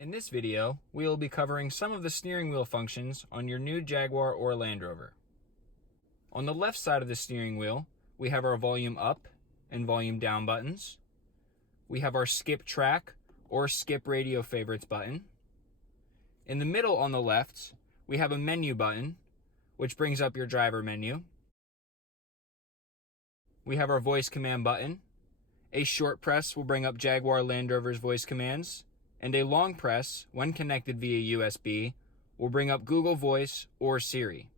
In this video, we will be covering some of the steering wheel functions on your new Jaguar or Land Rover. On the left side of the steering wheel, we have our volume up and volume down buttons. We have our skip track or skip radio favorites button. In the middle on the left, we have a menu button, which brings up your driver menu. We have our voice command button. A short press will bring up Jaguar Land Rover's voice commands, and a long press, when connected via USB, will bring up Google Voice or Siri.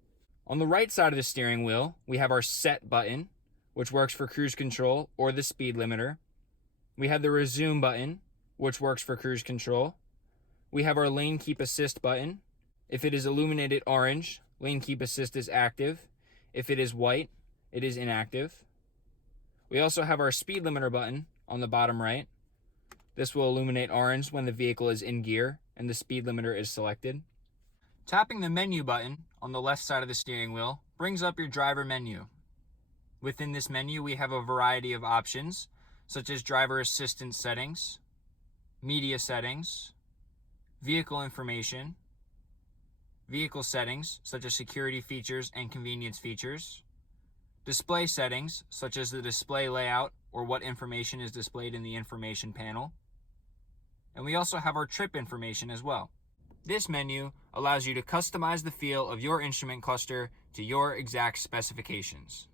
On the right side of the steering wheel, we have our set button, which works for cruise control or the speed limiter. We have the resume button, which works for cruise control. We have our lane keep assist button. If it is illuminated orange, lane keep assist is active. If it is white, it is inactive. We also have our speed limiter button on the bottom right. This will illuminate orange when the vehicle is in gear and the speed limiter is selected. Tapping the menu button on the left side of the steering wheel brings up your driver menu. Within this menu, we have a variety of options, such as driver assistance settings, media settings, vehicle information, vehicle settings, such as security features and convenience features, display settings, such as the display layout or what information is displayed in the information panel. And we also have our trip information as well. This menu allows you to customize the feel of your instrument cluster to your exact specifications.